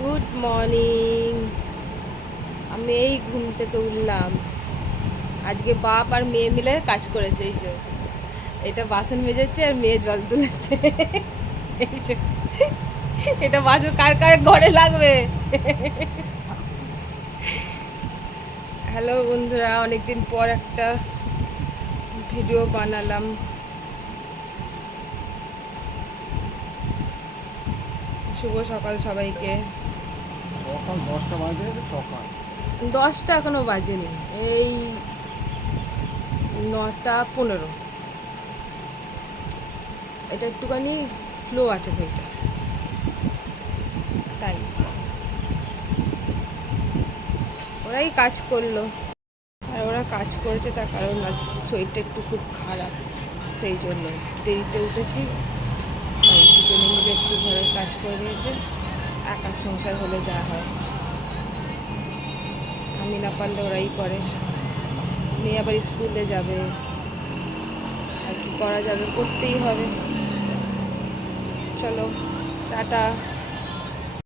Good morning. আমি এই ঘুম থেকে উঠলাম। আজকে বাপ আর মেয়ে মিলে কাজ করেছে। এই যে এটা বাসন মেজেছে আর মেয়ে জল তুলেছে। এই যে এটা বাসন কার কার ঘরে লাগবে। হ্যালো বন্ধুরা, অনেকদিন পর একটা ভিডিও বানালাম। শুভ সকাল সবাইকে। সকাল 10টা বাজে। সকাল 10টা এখনো বাজেনি, এই 9টা 15। এটা একটুখানি স্লো আছে ঘড়িটা, তাই ওরাই কাজ করলো। আর ওরা কাজ করেছে তার কারণ শরীরটা একটু খুব খারাপ, সেই জন্য দেরিতে উঠেছি। তাই দুজনে মিলে একটু ঘরের কাজ করে নিয়েছে। একা সংসার হলে যা হয়, আমি না পারলে ওরাই করে। মেয়ে আবার স্কুলে যাবে, আর কি করা যাবে, করতেই হবে। চলো টাটা।